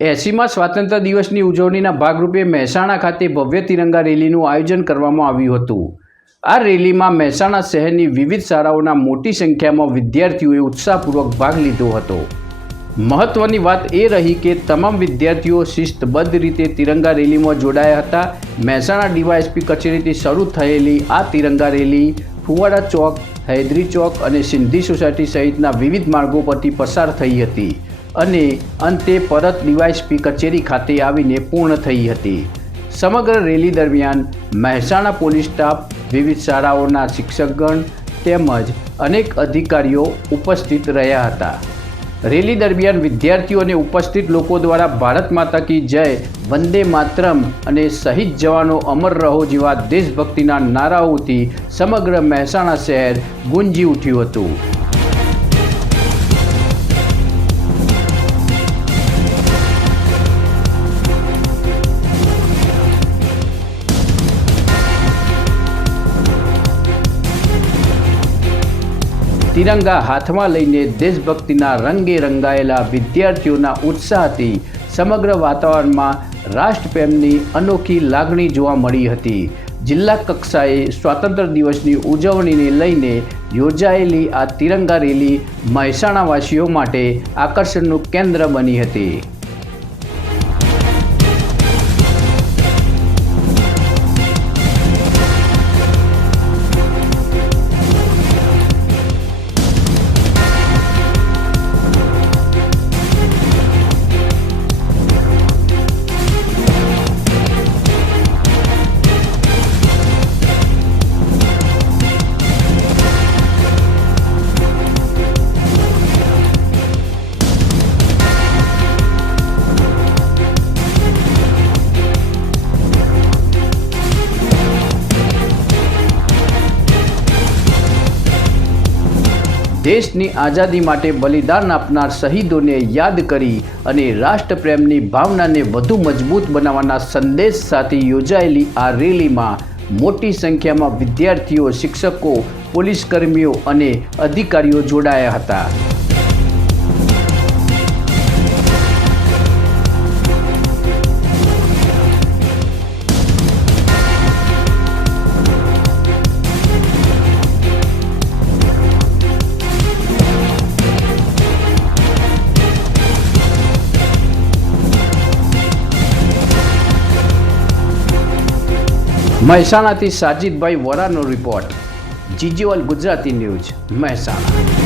80મા સ્વાતંત્ર્ય દિવસની ઉજવણીના ભાગરૂપે મહેસાણા ખાતે ભવ્ય તિરંગા રેલીનું આયોજન કરવામાં આવ્યું હતું। આ રેલીમાં મહેસાણા શહેરની વિવિધ શાળાઓના મોટી સંખ્યામાં વિદ્યાર્થીઓએ ઉત્સાહપૂર્વક ભાગ લીધો હતો। મહત્વની વાત એ રહી કે તમામ વિદ્યાર્થીઓ શિસ્તબદ્ધ રીતે તિરંગા રેલીમાં જોડાયા હતા। મહેસાણા ડીવાયએસપી કચેરીથી શરૂ થયેલી આ તિરંગા રેલી ફુવાડા ચોક, હૈદરી ચોક અને સિંધી સોસાયટી સહિતના વિવિધ માર્ગો પરથી પસાર થઈ હતી અને અંતે પરત ડીવાયએસપી કચેરી ખાતે આવીને પૂર્ણ થઈ હતી। સમગ્ર રેલી દરમિયાન મહેસાણા પોલીસ સ્ટાફ, વિવિધ શાળાઓના શિક્ષકગણ તેમજ અનેક અધિકારીઓ ઉપસ્થિત રહ્યા હતા। રેલી દરમિયાન વિદ્યાર્થીઓ અને ઉપસ્થિત લોકો દ્વારા ભારત માતા કી જય, વંદે માતરમ અને શહીદ જવાનો અમર રહો જેવા દેશભક્તિના નારાઓથી સમગ્ર મહેસાણા શહેર ગુંજી ઉઠ્યું હતું। તિરંગા હાથમાં લઈને દેશભક્તિના રંગે રંગાયેલા વિદ્યાર્થીઓના ઉત્સાહથી સમગ્ર વાતાવરણમાં રાષ્ટ્રપ્રેમની અનોખી લાગણી જોવા મળી હતી। જિલ્લા કક્ષાએ સ્વાતંત્ર્ય દિવસની ઉજવણીને લઈને યોજાયેલી આ તિરંગા રેલી મહેસાણાવાસીઓ માટે આકર્ષણનું કેન્દ્ર બની હતી। દેશની આઝાદી માટે બલિદાન આપનાર શહીદોને યાદ કરી અને રાષ્ટ્રપ્રેમની ભાવનાને વધુ મજબૂત બનાવવાના સંદેશ સાથે યોજાયેલી આ રેલીમાં મોટી સંખ્યામાં વિદ્યાર્થીઓ, શિક્ષકો, પોલીસ કર્મીઓ અને અધિકારીઓ જોડાયા હતા। મહેસાણાથી સાજીદભાઈ વોરાનો report, GGOL Gujarati news, Mehsana.